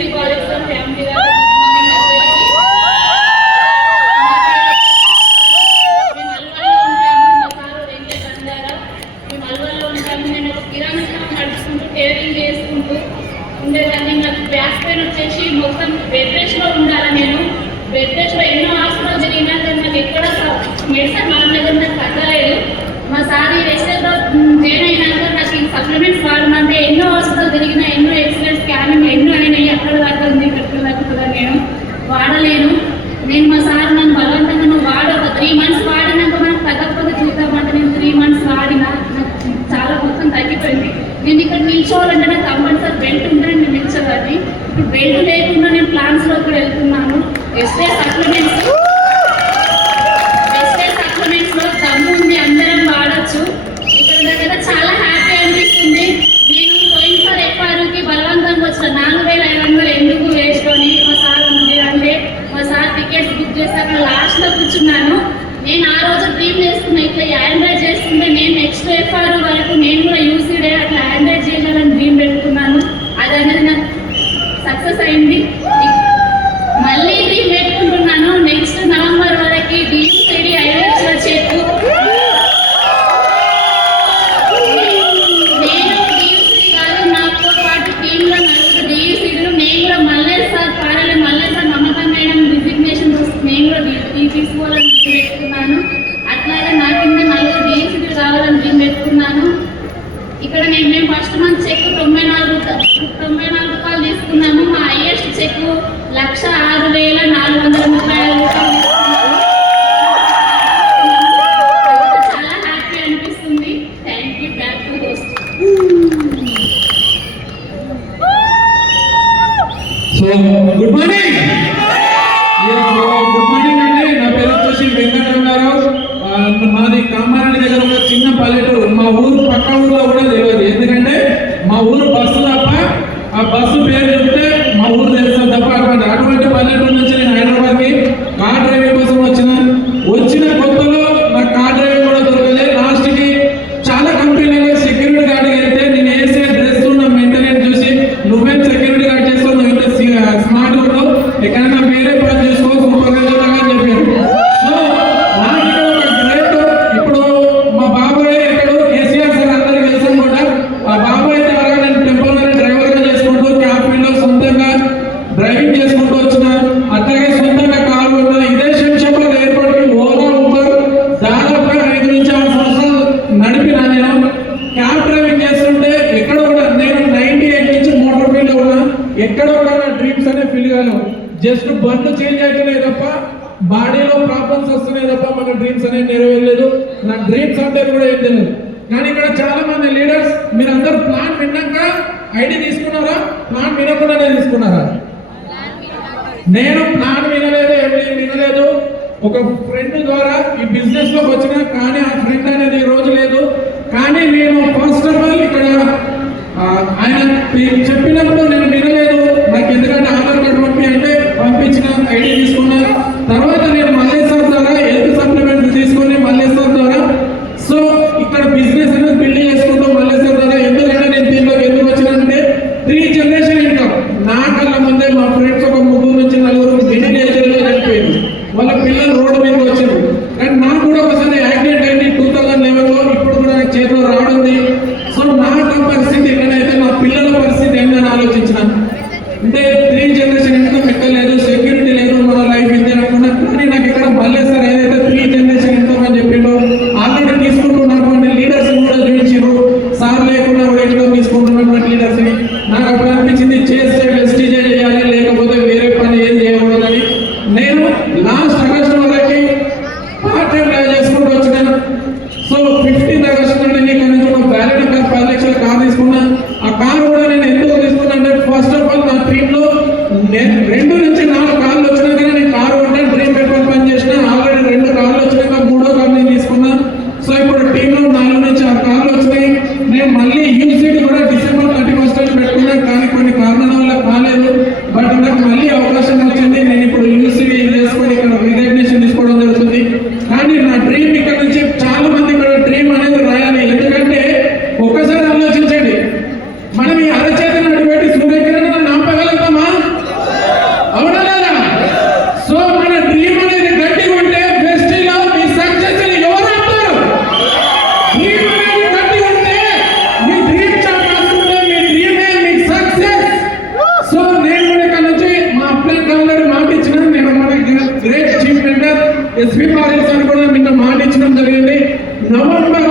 SSC college లో family tailoring చేసుకుంటూ ఉండేదాన్ని. నాకు బ్యాక్ పెయిన్ వచ్చేసి మొత్తం బెడ్ రెస్ట్లో ఉండాలి. నేను బెడ్ రెస్ట్లో ఎన్నో హాస్పిటల్ జరిగినా కానీ నాకు ఎక్కడ మెడిసిన్ మన దగ్గర నాకు తగ్గలేదు. మా సార్ ఈ రెస్టారెంట్లో జాయిన్ అయినాక నాకు ఈ సప్లిమెంట్స్ వాడమంటే ఎన్నో హాస్పిటల్ జరిగినా ఎన్నో ఎక్స్రే స్కానింగ్ ఎన్నో అయినాయి. అక్కడ దాకా ఉంది ఇక్కడ దాకా నేను వాడలేను. నేను మా సార్ నన్ను బలవంతంగా నువ్వు వాడు ఒక 3 months వాడినాక మనకు తగ్గకపోతే చూద్దామంటే నేను 3 months వాడినా. నాకు చాలా మొత్తం తగ్గిపోయింది. నేను ఇక్కడ నిల్చోవాలంటే నాకు కంపల్సరీ బెల్ట్ ఉంటే నేను నిల్చోవాలి. ఇప్పుడు బెల్ట్ లేకుండా నేను ప్లాన్స్లో కూడా వెళ్తున్నాను. ఎస్ఏ సప్లిమెంట్స్లో దమ్ము ఉంది, అందరం వాడచ్చు. ఇక్కడ దగ్గర చాలా హ్యాపీ అనిపిస్తుంది. నేను పోయినసారి ఎఫ్ఆర్కి బలవంతంగా వచ్చిన 4500 ఎందుకు వేసుకొని మా సార్ ఉంది అంటే మా సార్ టికెట్స్ బుక్ చేశాక లాస్ట్లో కూర్చున్నాను. నేను ఆ రోజు డ్రీమ్ చేసుకున్నా ఇట్లా యాండ్రాయిడ్ చేస్తుంటే నేను నెక్స్ట్ ఎఫ్ఆర్ వరకు నేను కూడా యూసీడే అట్లా యాండ్రాయిడ్ చేయాలని డ్రీమ్ పెట్టుకున్నాను. అది అనేది నాకు సక్సెస్ అయింది. మళ్ళీ డ్రీమ్ పెట్టుకుంటున్నాను నెక్స్ట్ నవంబర్ వరకు డియూసీడీ 5 లక్షల చెక్. నేను డియూసీడీ కాదు, నాతో పాటు టీంలో 4 డియూసీడీలు. నేను కూడా మల్లేష్ సార్ పారాలి Mallesh sir Mamata madam resignation నేను కూడా తీసుకోవాలని పెట్టుకున్నాను. అట్లాగే నా కింద 4 డిఎస్సీలు కావాలని నేను పెట్టుకున్నాను. ఇక్కడ మేము ఫస్ట్ మంత్ చెక్ 94 రూపాయలు తీసుకున్నాము. మా హైయెస్ట్ చెక్ 1,06,435 రూపాయలు తీసుకున్నాము. చాలా హ్యాపీ అనిపిస్తుంది. Thank you. Back to host. So good morning. Good morning అండి. నా పేరు వచ్చేసి వెంకటరమణారావు. మాది కామారెడ్డి దగ్గర ఉన్న చిన్న పల్లెటూరు. మా ఊరు పక్క ఊర్లో కూడా తెలియదు. ఎందుకంటే మా ఊరు బస్సు తప్ప ఆ బస్సు పేరు చెప్తే మా ఊరు తెలుస్తుంది తప్ప అటువంటి పల్లెటూరు నుంచి నేను హైదరాబాద్కి కార్ డ్రైవింగ్ కోసం వచ్చిన కొత్తలో నాకు కార్ డ్రైవింగ్ కూడా దొరకలేదు. లాస్ట్కి చాలా కంపెనీలలో సెక్యూరిటీ గార్డ్కి వెళ్తే నేను వేసే డ్రెస్ ఉన్న మెయింటెనెన్స్ చూసి నువ్వేం సెక్యూరిటీ గార్డ్ చేస్తావు, నువ్వు ఇంత స్మార్ట్ ఉంటావు, ఎక్కడైనా వేరే పని చేసుకో సూపర్వైజర్ అని చెప్పారు. సో నాకు ఒక గ్రేట్. ఇప్పుడు మా బాబాయ్ ఎక్కడో కేసీఆర్ సార్ అందరికీ తెలుసు కూడా. ఆ బాబాయ్ అయితే అలాగా నేను టెంపరీ డ్రైవర్గా చేసుకుంటూ క్యాబిన్లో సొంతంగా డ్రైవింగ్ చేసుకుంటూ వచ్చిన. అట్లాగే సొంతంగా కారు ఉన్న ఇదే శంషాబాద్ ఎయిర్పోర్ట్కి ఓలా ఊబర్ దాదాపుగా 5 నుంచి 6 సంవత్సరాలు నడిపిన. నేను క్యాబ్ డ్రైవింగ్ చేస్తుంటే ఎక్కడ కూడా నేను 98 నుంచి మోటార్ ఫీల్డ్ ఉన్నా. ఎక్కడ కూడా నా డ్రీమ్స్ అనే ఫీల్ కాను. జస్ట్ బండ్లు చేంజ్ అవుతున్నాయి తప్ప బాడీలో ప్రాబ్లమ్స్ వస్తున్నాయి తప్ప మన డ్రీమ్స్ అనేవి నెరవేరలేదు. నా డ్రీమ్స్ అంటే కూడా ఏం తెలియదు. కానీ ఇక్కడ చాలా మంది లీడర్స్ మీరందరూ ప్లాన్ విన్నాక ఐడి తీసుకున్నారా? ప్లాన్ వినకుండానే తీసుకున్నారా? నేను ప్లాన్ వినలేదు, ఏమీ వినలేదు. ఒక ఫ్రెండ్ ద్వారా ఈ బిజినెస్ లోకి వచ్చిన, కానీ ఆ ఫ్రెండ్ అనేది ఈ రోజు లేదు. కానీ నేను ఫస్ట్ ఆఫ్ ఆల్ ఇక్కడ ఆయన చెప్పినప్పుడు నేను వినలేదు. నాకు ఎందుకంటే ఆధార్ కార్డు పంపి అంటే పంపించిన ఐడి తీసుకున్నా. తర్వాత నేను మల్లేష్ సార్ ద్వారా హెల్త్ సప్లిమెంట్స్ తీసుకొని మల్లేష్ సార్ ద్వారా సో ఇక్కడ బిజినెస్ అనేది బిల్డ్ చేసుకుంటూ మల్లేష్ సార్ ద్వారా. ఎందుకంటే నేను దీంట్లోకి ఎందుకు వచ్చినానంటే 3 జనరేషన్ ఇన్కమ్. నా కళ్ళ ముందే మా ఫ్రెండ్స్ ఒక 3 నుంచి 4 గిన్నె నేచర్లో చనిపోయింది. వాళ్ళ పిల్లలు రోడ్డు మీదకి వచ్చారు. కానీ నాకు కూడా ఒకసారి యాక్సిడెంట్ అయింది. నవంబర్